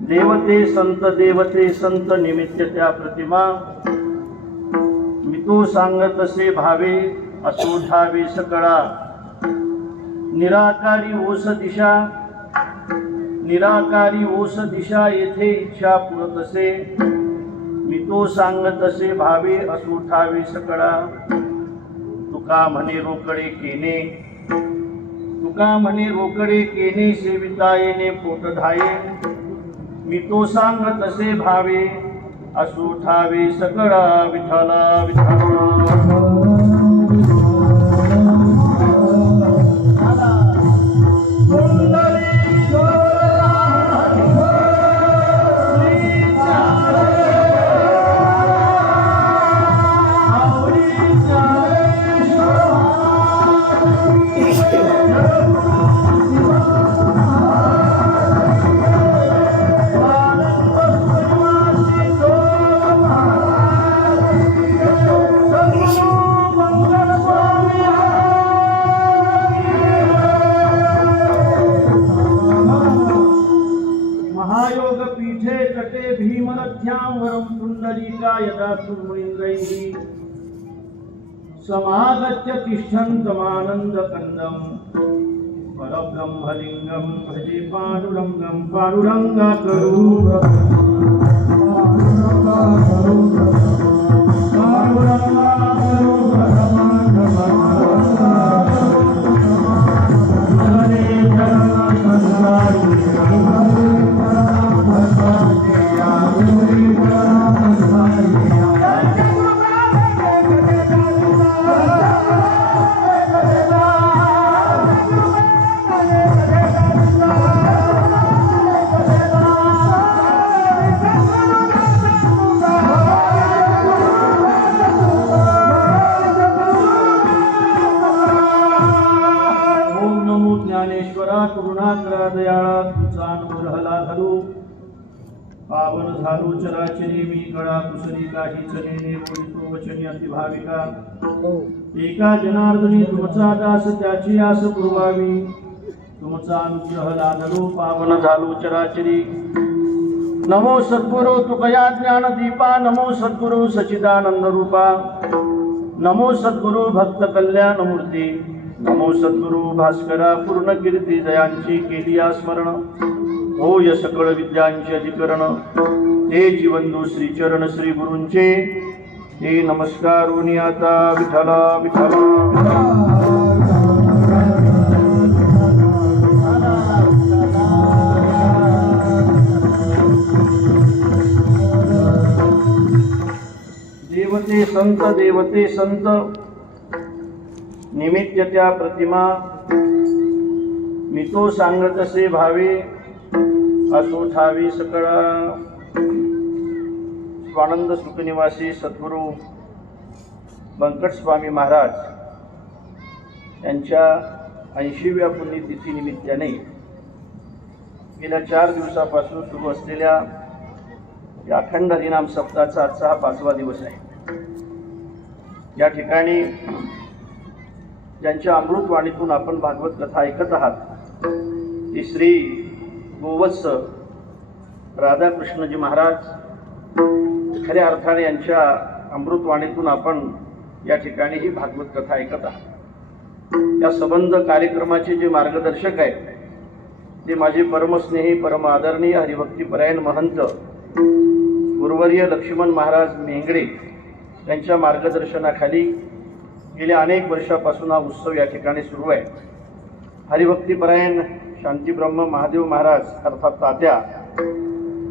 देवते संत देवते संत निमित्त त्या प्रतिमा. मी तो सांगत असे भावे असो ठावे सकळा. निराकारी ओस दिशा निराकारी ओस दिशा येथे इच्छा पुरत असे. मी तो सांगत असे भावे असो ठावे सकळा. तुका म्हणे रोकडे केने. तुका म्हणे रोकडे केने सेविता येणे पोट धाये मी तो सांग तसे भावे असू ठावे सकळा विठाला विठाला आगत्य तिष्ठन्तमानन्दकन्दम् परब्रह्मलिङ्गं भजे पारुरङ्गं पाडुरङ्गा दयाळा तुझा अनुग्रहला घालू. पावन झालो चराचरी मी कळा कुसरी काही चनेने बोलितो वचनी अति भाविका. एका जनार्दनी तुमचा दास त्याची आस पुरवावी. तुमचा अनुग्रह लादलो पावन झालो चराचरी. नमो सद्गुरु तुकया ज्ञान दीपा नमो सद्गुरु सचिदानंद रूपा. नमो सद्गुरु भक्त कल्याण मूर्ती. नमो सद्गुरु भास्करा पूर्ण कीर्ती जयांची केली आ स्मरण. होय सकळ विद्यांचे अधिकरण. ते जीवंदू श्रीचरण श्री गुरूंचे. ते नमस्कार आता विठला विठला देवते संत देवते संत. निमित्त त्या प्रतिमा. मी तो सांगत असे भावे असो ठावी सकळा. स्वानंद सुखनिवासी सद्गुरू व्यंकट स्वामी महाराज यांच्या ऐंशीव्या पुण्यतिथी निमित्ताने गेल्या चार दिवसापासून सुरू असलेल्या या अखंड हरिनाम सप्ताहाचा आजचा हा पाचवा दिवस आहे. या ठिकाणी ज्यांच्या अमृतवाणीतून आपण भागवत कथा ऐकत आहात ती श्री गोवत्स राधाकृष्णजी महाराज खऱ्या अर्थाने यांच्या अमृतवाणीतून आपण या ठिकाणी ही भागवत कथा ऐकत आहात. या संबंध कार्यक्रमाचे जे मार्गदर्शक आहेत ते माझे परमस्नेही परम आदरणीय हरिभक्तीपरायण महंत गुरुवर्य लक्ष्मण महाराज मेंगडे यांच्या मार्गदर्शनाखाली गेल्या अनेक वर्षापासून हा उत्सव या ठिकाणी सुरू आहे. हरिभक्तीपरायण शांतीब्रह्म महादेव महाराज अर्थात तात्या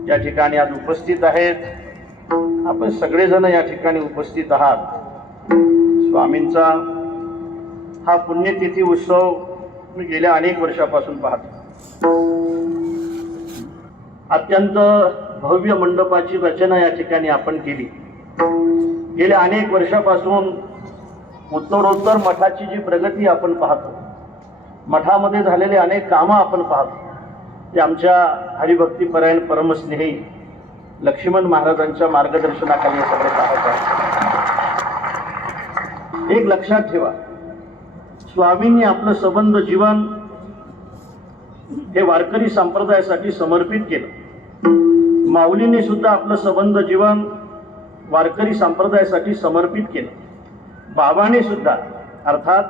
या ठिकाणी आज उपस्थित आहेत. आपण सगळेजण या ठिकाणी उपस्थित आहात. स्वामींचा हा पुण्यतिथी उत्सव मी गेल्या अनेक वर्षापासून पाहतो. अत्यंत भव्य मंडपाची रचना या ठिकाणी आपण केली. गेल्या अनेक वर्षापासून उत्तरोत्तर मठाची जी प्रगती आपण पाहतो मठामध्ये झालेले अनेक कामं आपण पाहतो ते आमच्या हरिभक्तीपरायण परमस्नेही लक्ष्मण महाराजांच्या मार्गदर्शनाखाली सगळे पाहत आहे एक लक्षात ठेवा स्वामींनी आपलं संबंध जीवन हे वारकरी संप्रदायासाठी समर्पित केलं. माऊलींनी सुद्धा आपलं संबंध जीवन वारकरी संप्रदायासाठी समर्पित केलं. बाबाने सुद्धा अर्थात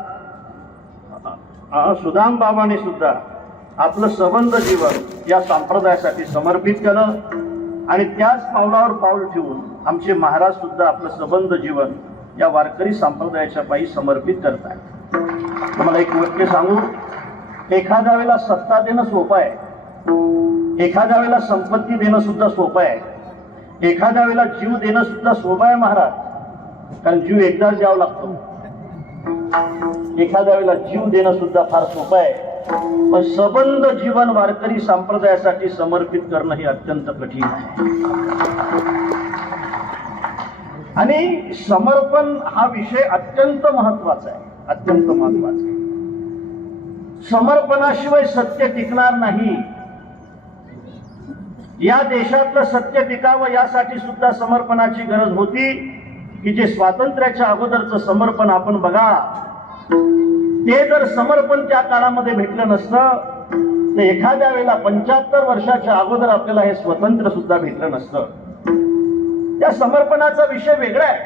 सुदाम बाबाने सुद्धा आपलं संबंध जीवन या संप्रदायासाठी समर्पित केलं आणि त्याच पावलावर पाऊल ठेवून आमचे महाराज सुद्धा आपलं संबंध जीवन या वारकरी संप्रदायाच्या पायी समर्पित करतात तुम्हाला एक वाक्य सांगू? एखाद्या वेळेला सत्ता देणं सोपं आहे. एखाद्या वेळेला संपत्ती देणं सुद्धा सोपं आहे. एखाद्या वेळेला जीव देणं सुद्धा सोपं आहे महाराज. कारण जीव एकदाच द्यावा लागतो. एखाद्या वेळेला जीव देणं सुद्धा फार सोपं आहे. पण सबंध जीवन वारकरी संप्रदायासाठी समर्पित करणं हे अत्यंत कठीण आहे. आणि समर्पण हा विषय अत्यंत महत्त्वाचा आहे. अत्यंत महत्त्वाचा आहे. समर्पणाशिवाय सत्य टिकणार नाही. या देशातलं सत्य टिकावं यासाठी सुद्धा समर्पणाची गरज होती की जे स्वातंत्र्याच्या अगोदरचं समर्पण आपण बघा. ते जर समर्पण त्या काळामध्ये भेटलं नसतं तर एखाद्या वेळेला पंच्याहत्तर वर्षाच्या अगोदर आपल्याला हे स्वतंत्र सुद्धा भेटलं नसतं. त्या समर्पणाचा विषय वेगळा आहे.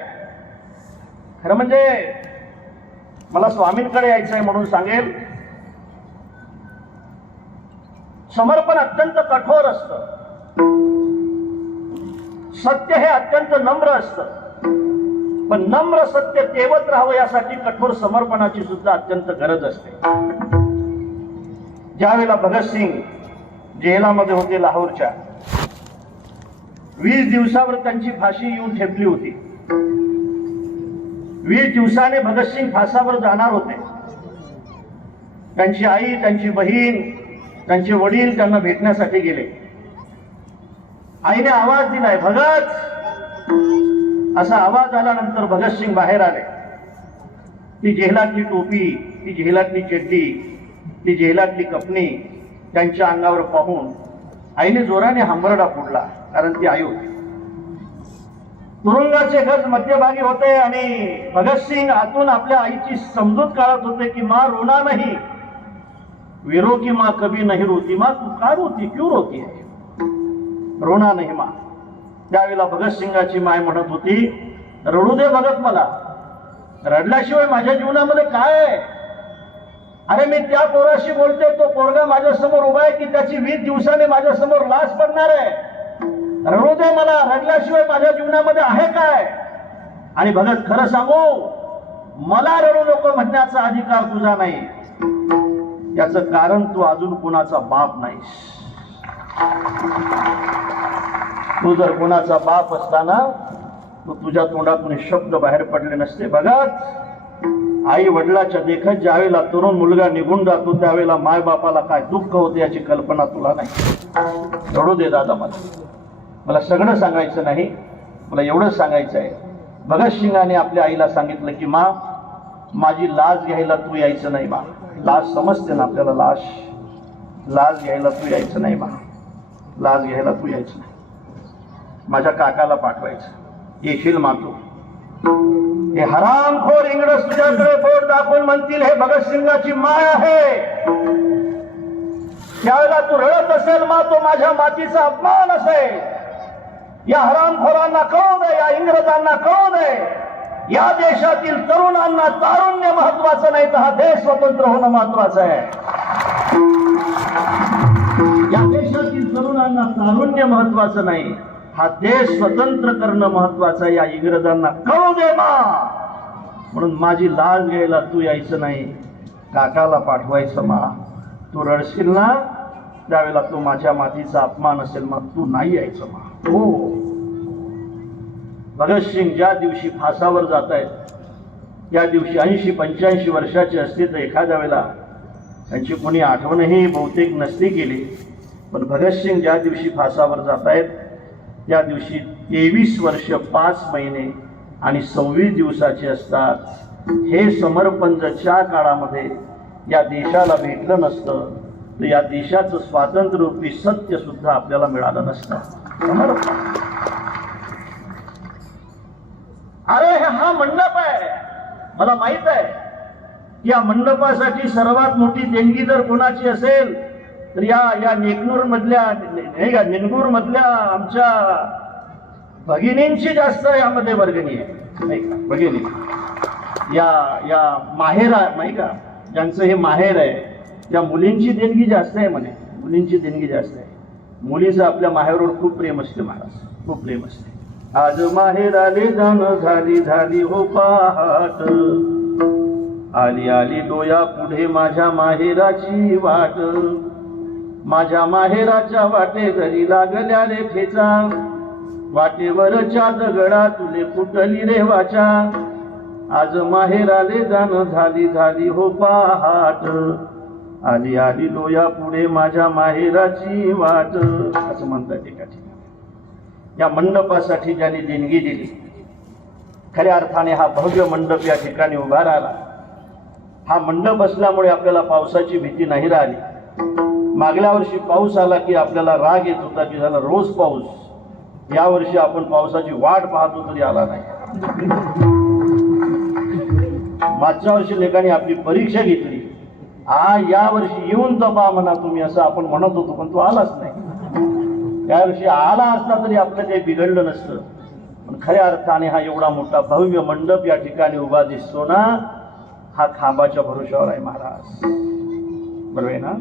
खरं म्हणजे मला स्वामींकडे यायचं आहे म्हणून सांगेल. समर्पण अत्यंत कठोर असतं. सत्य हे अत्यंत नम्र असतं. पण नम्र सत्य तेवत राहावं यासाठी कठोर समर्पणाची सुद्धा अत्यंत गरज असते. ज्यावेळेला भगतसिंग जेलामध्ये होते लाहोरच्या वीस दिवसावर त्यांची फाशी येऊन ठेपली होती. वीस दिवसाने भगतसिंग फासावर जाणार होते. त्यांची आई त्यांची बहीण त्यांचे वडील त्यांना भेटण्यासाठी गेले. आईने आवाज दिलाय भगत! असा आवाज आल्यानंतर भगतसिंग बाहेर आले. ती जेहलातली टोपी ती जेहलातली चड्डी ती जेहलातली कपणी त्यांच्या अंगावर पाहून आईने जोराने हांबरडा फोडला कारण ती आई होती. तुरुंगाचे गज मध्यभागी होते आणि भगतसिंग आतून आपल्या आईची समजूत काढत होते की मा रोना नाही. विरो की माँ कभी नाही रोती माँ तू का रोती क्यों रोती है? ऋणा नेहमा त्यावेळेला भगतसिंगाची माय म्हणत होती रडू दे भगत मला. रडल्याशिवाय माझ्या जीवनामध्ये काय अरे मी त्या पोराशी बोलते तो पोरगा माझ्यासमोर उभा आहे की त्याची वीस दिवसाने माझ्यासमोर लाच पडणार आहे. रडू दे मला रडल्याशिवाय माझ्या जीवनामध्ये आहे काय? आणि भगत खरं सांगू मला रडू नको म्हणण्याचा अधिकार तुझा नाही. याचं कारण तू अजून कुणाचा बाप नाहीस. तू जर कोणाचा बाप असताना तू तुझ्या तोंडातून शब्द बाहेर पडले नसते. बघाच आई वडिलाच्या देखत ज्यावेळेला तरुण मुलगा निघून जातो त्यावेळेला माय बापाला काय दुःख होते याची कल्पना तुला नाही. रडू दे दादा मला. मला सगळं सांगायचं नाही. मला एवढंच सांगायचं आहे. भगतसिंगाने आपल्या आईला सांगितलं की मा माझी लाज घ्यायला तू यायचं नाही मा. लाज समजते ना आपल्याला लाश. लाज घ्यायला तू यायचं नाही मा. लाज घ्यायला तू यायचं नाही. माझ्या काकाला पाठवायचं. येशील मातो. हे हरामखोर इंग्रज तुझ्याकडे बोट दाखवून म्हणतील हे भगतसिंगाची माय आहे. त्यावेळेला तू रडत असेल मा तो माझ्या मातीचा अपमान असेल. या हरामखोरांना कळू दे या इंग्रजांना कळू दे या देशातील तरुणांना तारुण्य महत्वाचं नाही तर हा देश स्वतंत्र होणं महत्वाचं आहे. देशातील तारुण्य महत्वाचं नाही. हा देश स्वतंत्र करणं महत्वाचं आहे. या इंग्रजांना कळू दे मा. म्हणून माझी लाज घ्यायला तू यायचं नाही. काकाला पाठवायचं मा. तू रडशील ना? त्यावेळेला तो माझ्या मातीचा अपमान असेल मग तू नाही यायचं मा. हो. भगतसिंग ज्या दिवशी फासावर जात आहेत त्या दिवशी ऐंशी पंच्याऐंशी वर्षाचे असते तर एखाद्या वेळेला त्यांची कोणी आठवणही बहुतेक नसती केली. पण भगतसिंग ज्या दिवशी फासावर जात आहेत त्या दिवशी तेवीस वर्ष पाच महिने आणि सव्वीस दिवसाचे असतात. हे समर्पण जर काळामध्ये या देशाला भेटलं नसतं तर या देशाचं स्वातंत्र्य रूपी सत्य सुद्धा आपल्याला मिळालं नसतं. समर्पण. अरे हा मंडप आहे. मला माहीत आहे. या मंडपासाठी सर्वात मोठी देणगी जर कोणाची असेल तर या या नेकनूर मधल्या नाही का निनगूर मधल्या आमच्या भगिनींची जास्त यामध्ये वर्गणी आहे. नाही का? भगिनी. या या माहेरा नाही का? ज्यांचं हे माहेर आहे त्या मुलींची देणगी जास्त आहे म्हणे. मुलींची देणगी जास्त आहे. मुलीचं आपल्या माहेरवर खूप प्रेम असते महाराज. खूप प्रेम असते. आज माहेर आले जाण झाली झाली हो पाहाट. आली आली डोया पुढे माझ्या माहेराची वाट. माझ्या माहेराच्या वाटे जरी लागल्या रे ठेचा वाटेवरच्या दगडा तुले फुटली रे वाचा. आज माहेराले जाण जाणं झाली झाली हो पहाट. आली आली लोया पुढे माझ्या माहेराची वाट. असं म्हणतात एका ठिकाणी. या मंडपासाठी ज्यांनी देणगी दिली खऱ्या अर्थाने हा भव्य मंडप या ठिकाणी उभा राहिला. हा मंडप असल्यामुळे आपल्याला पावसाची भीती नाही राहिली. मागल्या वर्षी पाऊस आला की आपल्याला राग येत होता की झाला रोज पाऊस. यावर्षी आपण पावसाची वाट पाहतो तरी आला नाही. मागच्या वर्षी लेखाने आपली परीक्षा घेतली. आ या वर्षी येऊन तपा म्हणा तुम्ही असं आपण म्हणत होतो पण तो आलाच नाही. त्या वर्षी आला असता तरी आपलं काही बिघडलं नसतं. पण खऱ्या अर्थाने हा एवढा मोठा भव्य मंडप या ठिकाणी उभा दिसतो ना हा खांबाच्या भरोशावर आहे महाराज. बरोबर आहे ना?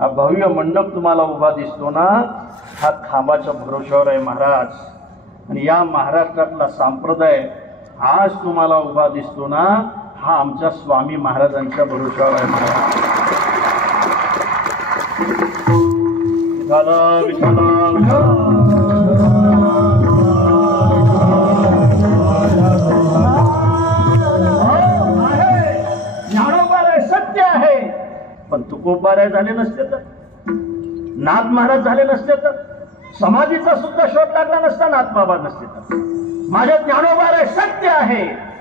हा भव्य मंडप तुम्हाला उभा दिसतो ना हा खांबाच्या भरोशावर आहे महाराज. आणि या महाराष्ट्रातला संप्रदाय आज तुम्हाला उभा दिसतो ना हा आमच्या स्वामी महाराजांच्या भरोशावर आहे महाराज. विठाला विठाला गोपाराय झाले नसते तर. नाथ महाराज झाले नसते तर. समाधीचा सुद्धा शोध लागला नसता नाथ बाबा नसते तर. माझ्या ज्ञानोबाराय सत्य आहे.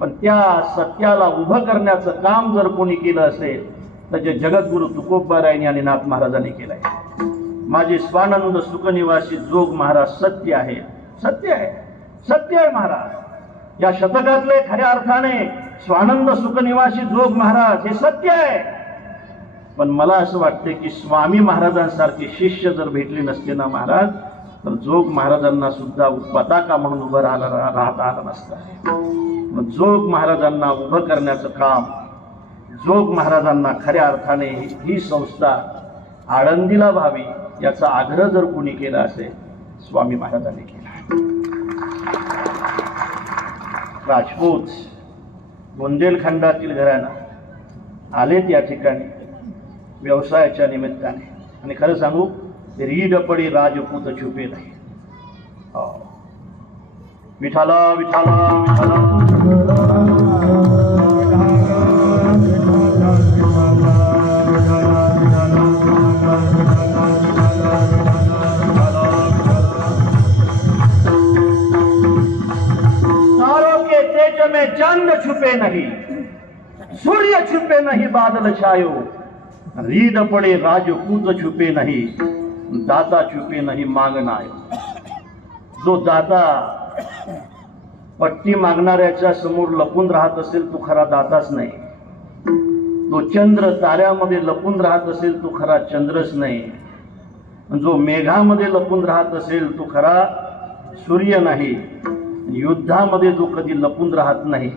पण त्या सत्याला उभं करण्याचं काम जर कोणी केलं असेल तर जे जगद्गुरु तुकोबारायनी आणि नाथ महाराजांनी केलंय. माझे स्वानंद सुखनिवासी जोग महाराज सत्य आहे. सत्य आहे. सत्य आहे महाराज. या शतकातले खऱ्या अर्थाने स्वानंद सुखनिवासी जोग महाराज हे सत्य आहे. पण मला असं वाटतं की स्वामी महाराजांसारखे शिष्य जर भेटले नसते ना महाराज तर जोग महाराजांना सुद्धा पताका म्हणून उभं राहणार राहता आलं नसतं. मग जोग महाराजांना उभं करण्याचं काम जोग महाराजांना खऱ्या अर्थाने ही संस्था आळंदीला व्हावी याचा आग्रह जर कोणी केला असेल स्वामी महाराजांनी केला राजपूत बुंदेलखंडातील घराणा आलेत या ठिकाणी. व्यवसायाच्या निमित्ताने. आणि खरं सांगू रीड पडी राजपूत छुपे नाही. हो. विठाला विठाला विठाला. के में चंद छुपे नहीं. सूर्य छुपे नहीं बादल छायो. रीद पडे राजपूत छुपे नाही दाता छुपे नाही मागना आयो जो दाता पट्टी मागणाऱ्याच्या समोर लपून राहत असेल तो खरा दाताच नाही. तो चंद्र ताऱ्यामध्ये लपून राहत असेल तो खरा चंद्रच नाही. जो मेघामध्ये लपून राहत असेल तो खरा सूर्य नाही. युद्धामध्ये जो कधी लपून राहत नाही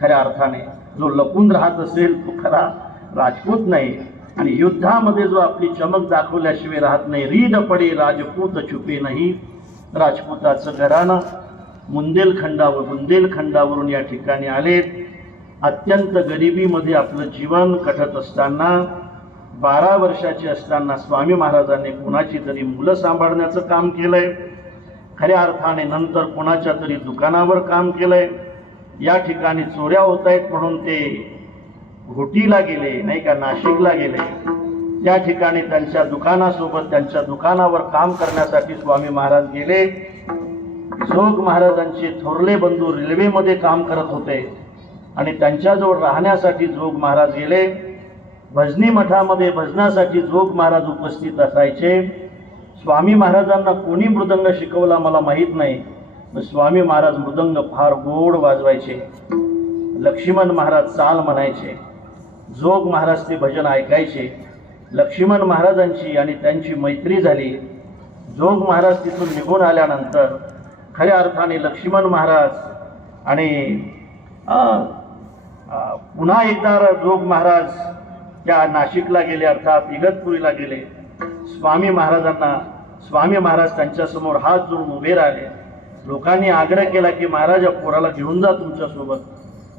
खऱ्या अर्थाने जो लपून राहत असेल तो खरा राजपूत नाही. आणि युद्धामध्ये जो आपली चमक दाखवल्याशिवाय राहत नाही रीद पडे राजपूत छुपे नाही. राजपूताचं घराणं मुंदेलखंडावर बुंदेलखंडावरून या ठिकाणी आले. अत्यंत गरिबीमध्ये आपलं जीवन कटत असताना बारा वर्षाचे असताना स्वामी महाराजांनी कुणाची तरी मुलं सांभाळण्याचं काम केलंय? खऱ्या अर्थाने नंतर कोणाच्या तरी दुकानावर काम केलंय? या ठिकाणी चोऱ्या होत आहेत म्हणून ते घोटीला गेले नाही का नाशिकला गेले. त्या ठिकाणी त्यांच्या दुकानासोबत त्यांच्या दुकानावर काम करण्यासाठी स्वामी महाराज गेले. जोग महाराजांचे थोरले बंधू रेल्वेमध्ये काम करत होते. आणि त्यांच्याजवळ राहण्यासाठी जोग महाराज गेले. भजनी मठामध्ये भजनासाठी जोग महाराज उपस्थित असायचे. स्वामी महाराजांना कोणी मृदंग शिकवला मला माहीत नाही. स्वामी महाराज मृदंग फार गोड वाजवायचे. लक्ष्मण महाराज चाल म्हणायचे. जोग महाराजचे भजन ऐकायचे. लक्ष्मण महाराजांची आणि त्यांची मैत्री झाली. जोग महाराज तिथून निघून आल्यानंतर खऱ्या अर्थाने लक्ष्मण महाराज आणि पुन्हा एकदा जोग महाराज त्या नाशिकला गेले अर्थात इगतपुरीला गेले. स्वामी महाराजांना स्वामी महाराज त्यांच्यासमोर हात जोडून उभे राहिले. लोकांनी आग्रह केला की महाराज या पोराला घेऊन जा तुमच्यासोबत.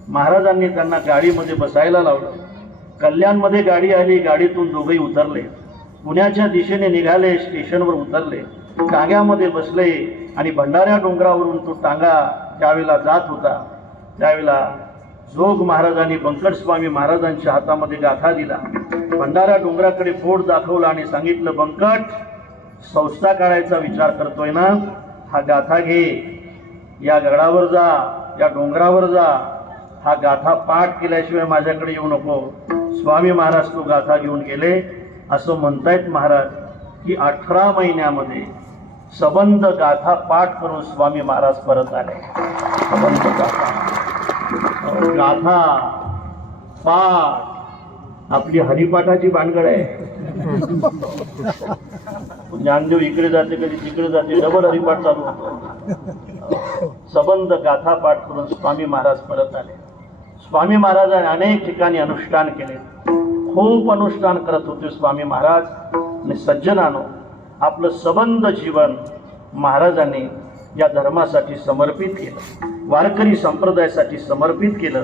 महाराजांनी त्यांना गाडीमध्ये बसायला लावलं. कल्याणमध्ये गाडी आली गाडीतून दोघेही उतरले. पुण्याच्या दिशेने निघाले स्टेशनवर उतरले. टांग्यामध्ये बसले आणि भंडाऱ्या डोंगरावरून तो टांगा त्यावेळेला जात होता. त्यावेळेला जोग महाराजांनी बंकट स्वामी महाराजांच्या हातामध्ये गाथा दिला. भंडारा डोंगराकडे बोट दाखवला आणि सांगितलं बंकट संस्था काढायचा विचार करतोय ना? हा गाथा घे. या गडावर जा या डोंगरावर जा. हा गाथा पाठ केल्याशिवाय माझ्याकडे येऊ नको. स्वामी महाराज तो गाथा घेऊन गेले. असं म्हणतायत महाराज की अठरा महिन्यामध्ये सबंध गाथा पाठ करून स्वामी महाराज परत आले. सबंध गाथा. गाथा पाठ. आपली हरिपाठाची भानगड आहे. ज्ञानदेव इकडे जाते कधी तिकडे जाते डबल हरिपाठ चालू होतो. सबंध गाथा पाठ करून स्वामी महाराज परत आले. स्वामी महाराजांनी अनेक ठिकाणी अनुष्ठान केले. खूप अनुष्ठान करत होते स्वामी महाराज. आणि सज्जनानो आपलं सबंध जीवन महाराजांनी या धर्मासाठी समर्पित केलं. वारकरी संप्रदायासाठी समर्पित केलं.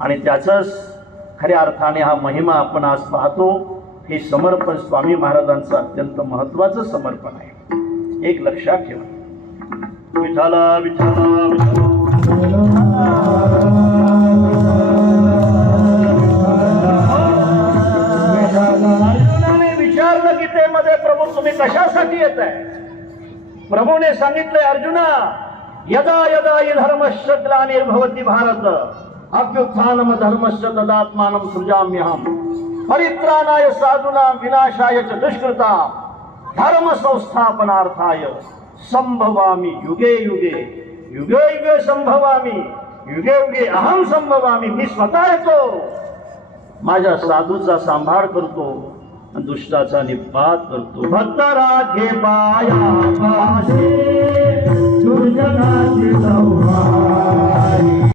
आणि त्याचंच खऱ्या अर्थाने हा महिमा आपण आज पाहतो. हे समर्पण स्वामी महाराजांचं अत्यंत महत्वाचं समर्पण आहे. एक लक्षात ठेवा. विठाला विठाला विठाला प्रभू तुम्ही कशासाठी येत आहे प्रभूने सांगितलंय अर्जुना यदा यदा हि धर्मस्य ग्लानिर्भवती भारत। अभ्युत्थानम धर्मश्च तदात्मानं सृजाम्यहम। परित्राणाय साधूना विनाशाय च दुष्कृता धर्म संस्थापनार्थाय संभवामी युगे युगे। युगे युगे संभवामी युगे युगे अहम संभवामी मी स्वतः येतो। माझ्या साधूचा सांभाळ करतो दुष्टाचा निपात करतो. भक्त राखे पाया पाशी दुर्जनाची